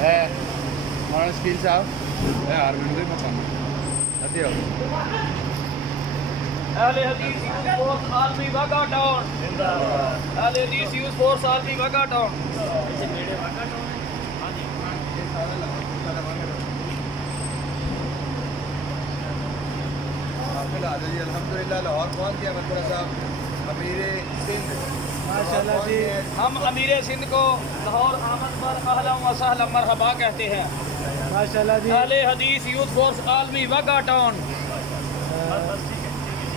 है हमारा स्किल साहब है हर मिनट में मकान आती हो अहले हदीस यूथ फोर्स आलमी वाघा टाउन जिंदाबाद। अहले हदीस यूथ फोर्स आलमी वाघा टाउन। अल्हम्दुलिल्लाह लाहौर पहुँच गया मकबरा साहब अमीर सिंध माशाल्लाह जी। हम अमीर सिंध को लाहौर आमद पर अहलन व सहलन मरहबा कहते हैं माशाल्लाह जी। अहले हदीस यूथ फोर्स आलमी वाघा टाउन।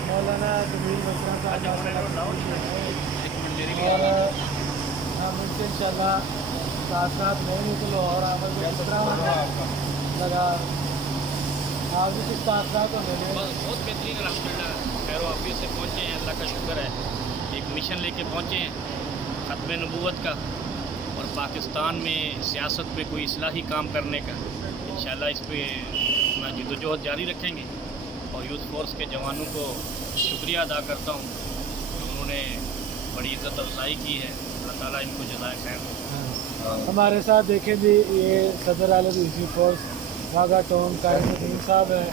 मौलाना जमील मसरा साहब और हम उनसे इंशाल्लाह साथ साथ नहीं तो लाहौर आमद में लगा आप भी कुछ साथ साथ होने में बहुत बेहतरीन अल्हम्दुलिल्लाह खैर वाफियत से पहुँचे हैं। अल्लाह का शुक्र है एक मिशन लेके पहुँचे हैं ख़त्म नबूवत का और पाकिस्तान में सियासत पे कोई इस्लाही काम करने का। इंशाल्लाह इस पर अपना जद्दोजहद जारी रखेंगे और यूथ फोर्स के जवानों को शुक्रिया अदा करता हूँ कि उन्होंने बड़ी इज़्ज़त अफजाई की है। अल्लाह ताला इनको जज़ाए खैर। हमारे साथ देखें जी ये सदर आलम यूथ फोर्स वाघा टाउन कायमुद्दीन साहब हैं,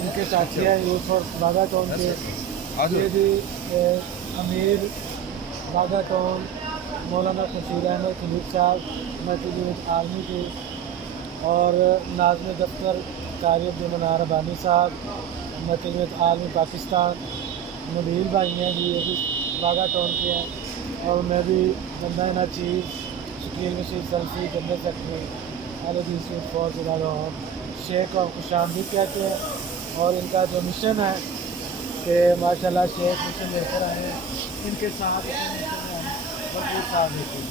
उनके साथी हैं यूथ फोर्स वाघा टाउन के। ये जी अमीर वाघा टाउन मौलाना खुर्शीद अहमद खलीफ साहब मस्जिद आर्मी के और नाज़िम दफ्तर कारी अब्दुल रबानी साहब मस्जिद आर्मी पाकिस्तान। नबील भाई हैं जी ये भी वाघा टाउन के हैं और मैं भी बंदा ना चीज़ शकील मशीद सल्फी जनरल सेक्रेटरी अहले हदीस यूथ फोर्स लाहौर शेख और खुशामदीद कहते हैं। और इनका जो मिशन है कि माशाल्लाह शेख मिशन लेकर आए हैं, इनके साथ भरपूर साथ देते हैं।